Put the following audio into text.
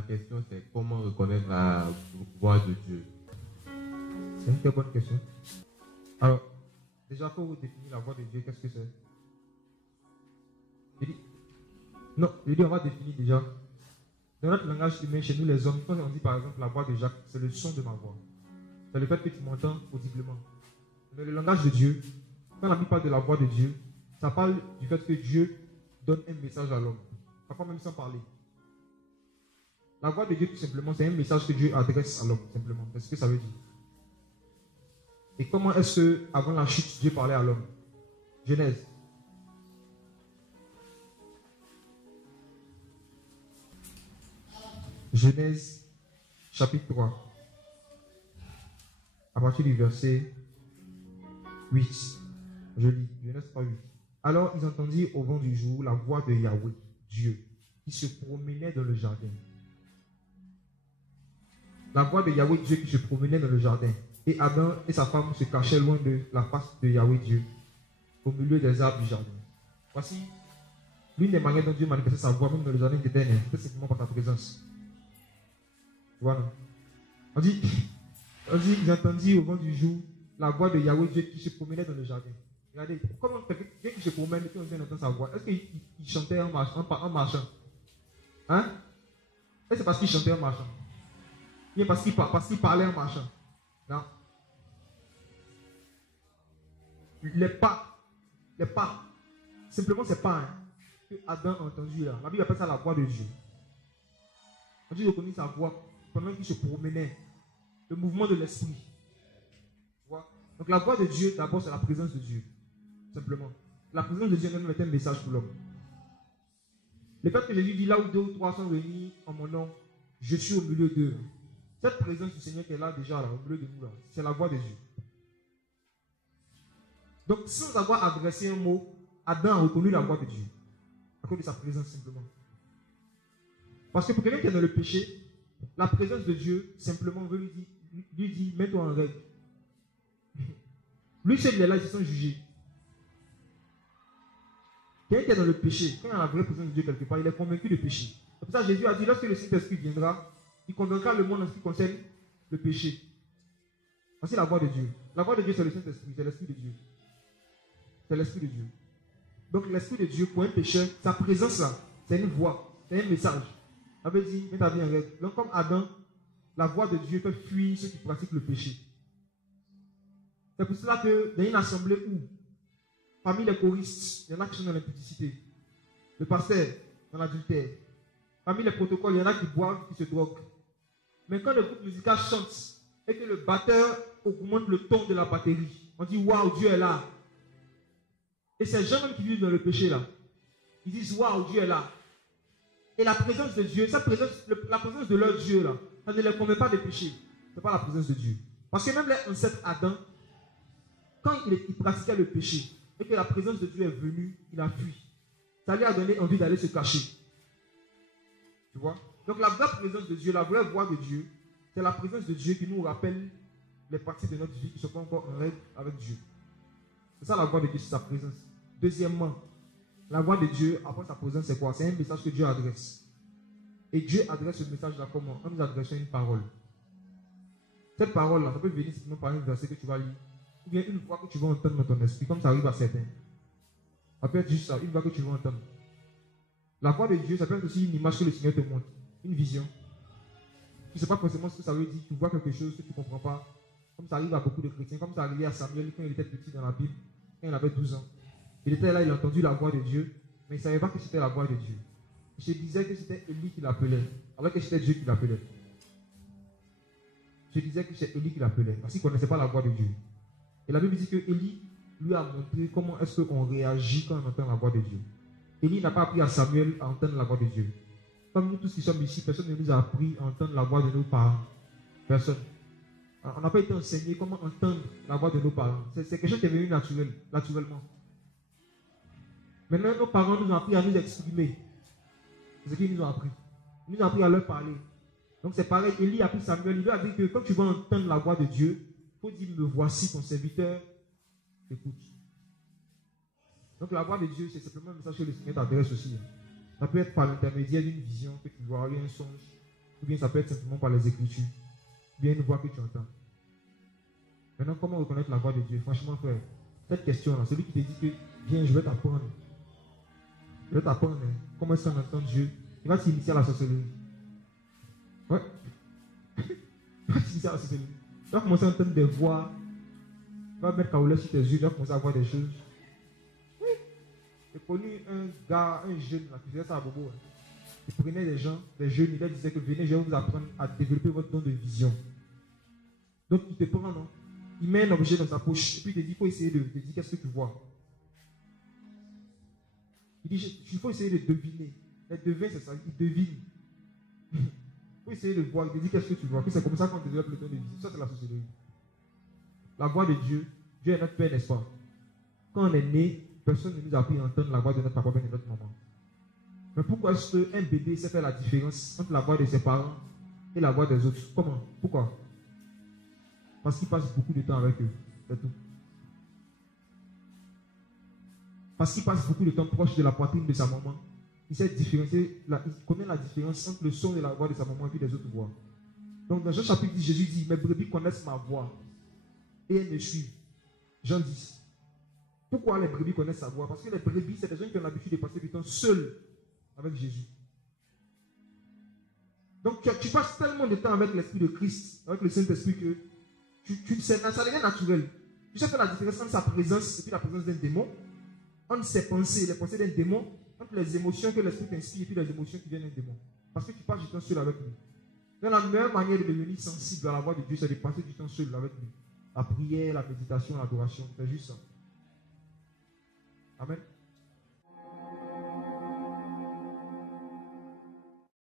Ma question, c'est comment reconnaître la voix de Dieu? C'est une très bonne question. Alors, déjà, pour vous définir la voix de Dieu, qu'est-ce que c'est? Non, on va définir déjà. Dans notre langage humain, chez nous les hommes, quand on dit par exemple la voix de Jacques, c'est le son de ma voix. C'est le fait que tu m'entends audiblement. Mais le langage de Dieu, quand la Bible parle de la voix de Dieu, ça parle du fait que Dieu donne un message à l'homme. Parfois même sans parler. La voix de Dieu, tout simplement, c'est un message que Dieu adresse à l'homme, simplement. C'est ce que ça veut dire. Et comment est-ce que, avant la chute, Dieu parlait à l'homme? Genèse. Genèse, chapitre 3. À partir du verset 8. Je lis, Genèse 3, 8. Alors ils entendirent au vent du jour la voix de Yahweh, Dieu, qui se promenait dans le jardin. La voix de Yahweh, Dieu, qui se promenait dans le jardin. Et Adam et sa femme se cachaient loin de la face de Yahweh, Dieu, au milieu des arbres du jardin. Voici l'une des manières dont Dieu manifestait sa voix, même dans le jardin d'Éden, c'est simplement par sa présence. Voilà. On dit, ils entendirent au vent du jour la voix de Yahweh, Dieu, qui se promenait dans le jardin. Regardez, comment quelqu'un qui se promène, qui entend sa voix, est-ce qu'il chantait en marchant? Hein? Est-ce que c'est parce qu'il chantait en marchant? Bien parce qu'il parlait en marchant? Non. Les pas, simplement c'est pas que Adam a entendu là. La Bible appelle ça la voix de Dieu. Dieu reconnaît sa voix pendant qu'il se promenait, le mouvement de l'esprit. Donc la voix de Dieu, d'abord, c'est la présence de Dieu. Simplement. La présence de Dieu même est un message pour l'homme. Le fait que Jésus dit, là où 2 ou 3 sont réunis en mon nom, je suis au milieu d'eux. Cette présence du Seigneur qui est là déjà, là, au milieu de nous, là, c'est la voix de Dieu. Donc, sans avoir adressé un mot, Adam a reconnu la voix de Dieu. À cause de sa présence, simplement. Parce que pour quelqu'un qui est dans le péché, la présence de Dieu, simplement, veut lui dire, mets-toi en règle. Lui, seul, il est là, ils se sont jugés. Quelqu'un qui est dans le péché, quand il y a la vraie présence de Dieu quelque part, il est convaincu de péché. C'est pour ça que Jésus a dit, lorsque le Saint-Esprit viendra, il convaincra le monde en ce qui concerne le péché. Voici la voix de Dieu. La voix de Dieu, c'est le Saint-Esprit, c'est l'Esprit de Dieu. C'est l'Esprit de Dieu. Donc l'Esprit de Dieu, pour un pécheur, sa présence là, c'est une voix, c'est un message. Ça veut dire, mets ta vie en règle. Donc comme Adam, la voix de Dieu peut fuir ceux qui pratiquent le péché. C'est pour cela que dans une assemblée où, parmi les choristes, il y en a qui sont dans l'impudicité. Le pasteur, dans l'adultère. Parmi les protocoles, il y en a qui boivent, qui se droguent. Mais quand le groupe musical chante et que le batteur augmente le ton de la batterie, on dit waouh, Dieu est là. Et ces gens même qui vivent dans le péché là, ils disent waouh, Dieu est là. Et la présence de Dieu, la présence de leur Dieu là, ça ne les convainc pas de péché. Ce n'est pas la présence de Dieu. Parce que même les ancêtres Adam, quand il pratiquait le péché et que la présence de Dieu est venue, il a fui. Ça lui a donné envie d'aller se cacher. Tu vois? Donc la vraie présence de Dieu, la vraie voix de Dieu, c'est la présence de Dieu qui nous rappelle les parties de notre vie qui ne sont pas encore en règle avec Dieu. C'est ça la voix de Dieu, c'est sa présence. Deuxièmement, la voix de Dieu, après sa présence, c'est quoi? C'est un message que Dieu adresse. Et Dieu adresse ce message-là comment? En nous adressant une parole. Cette parole-là, ça peut venir simplement par un verset que tu vas lire. Ou bien une voix que tu vas entendre dans ton esprit, comme ça arrive à certains. Ça peut être juste ça, une voix que tu vas entendre. La voix de Dieu, ça peut être aussi une image que le Seigneur te montre. Une vision. Tu ne sais pas forcément ce que ça veut dire. Tu vois quelque chose que tu ne comprends pas. Comme ça arrive à beaucoup de chrétiens. Comme ça arrivait à Samuel quand il était petit dans la Bible. Quand il avait 12 ans. Il était là, il a entendu la voix de Dieu. Mais il ne savait pas que c'était la voix de Dieu. Il se disait que c'était Élie qui l'appelait. Alors que c'était Dieu qui l'appelait. Je disais que c'est Élie qui l'appelait. Parce qu'il ne connaissait pas la voix de Dieu. Et la Bible dit que Élie lui a montré comment est-ce qu'on réagit quand on entend la voix de Dieu. Élie n'a pas appris à Samuel à entendre la voix de Dieu. Comme nous tous qui sommes ici, personne ne nous a appris à entendre la voix de nos parents. Personne. On n'a pas été enseigné comment entendre la voix de nos parents. C'est quelque chose qui est venu naturellement. Maintenant, nos parents nous ont appris à nous exprimer. C'est ce qu'ils nous ont appris. Ils nous ont appris à leur parler. Donc c'est pareil, Élie a appris Samuel. Il lui a dit que quand tu vas entendre la voix de Dieu, il faut dire, me voici ton serviteur, écoute. Donc la voix de Dieu, c'est simplement un message que le Seigneur t'adresse aussi. Ça peut être par l'intermédiaire d'une vision que tu vois, un songe. Ou bien ça peut être simplement par les Écritures. Ou bien une voix que tu entends. Maintenant, comment reconnaître la voix de Dieu? Franchement, frère, cette question-là, celui qui te dit que viens, je vais t'apprendre. Je vais t'apprendre comment est-ce qu'on entend Dieu. Il va t'initier à la sorcellerie. Ouais. Il va t'initier à la sorcellerie. Tu vas commencer à entendre des voix. Tu vas mettre Kaoula sur tes yeux, tu vas commencer à voir des choses. Oui. J'ai connu un gars, un jeune, là, qui faisait ça à Bobo. Hein. Il prenait des gens, des jeunes, il leur disait que venez, je vais vous apprendre à développer votre don de vision. Donc il te prend, non? Il met un objet dans sa poche, et puis il te dit, il faut essayer de te dire qu'est-ce que tu vois. Il dit, il faut essayer de deviner. Les devins, c'est ça, il devine. Il faut essayer de voir, il te dit qu'est-ce que tu vois. Que c'est comme ça qu'on développe le don de vision. Ça, c'est la sorcellerie. La voix de Dieu, Dieu est notre Père, n'est-ce pas? Quand on est né, personne ne nous a appris à entendre la voix de notre papa et de notre maman. Mais pourquoi est-ce qu'un bébé sait faire la différence entre la voix de ses parents et la voix des autres? Comment? Pourquoi? Parce qu'il passe beaucoup de temps avec eux. C'est tout. Parce qu'il passe beaucoup de temps proche de la poitrine de sa maman. Il sait différencier, il connaît la différence entre le son de la voix de sa maman et puis des autres voix. Donc dans Jean chapitre 10, Jésus dit, mes brebis connaissent ma voix et elles me suivent. Jean 10. Pourquoi les brebis connaissent sa voix? Parce que les brebis, c'est des gens qui ont l'habitude de passer du temps seuls avec Jésus. Donc tu passes tellement de temps avec l'Esprit de Christ, avec le Saint-Esprit que ça devient naturel. Tu sais faire la différence entre sa présence et puis la présence d'un démon, entre ses pensées, les pensées d'un démon, entre les émotions que l'Esprit t'inspire et puis les émotions qui viennent d'un démon. Parce que tu passes du temps seul avec lui. Donc la meilleure manière de devenir sensible à la voix de Dieu, c'est de passer du temps seul avec lui. La prière, la méditation, l'adoration, c'est juste ça. Amen.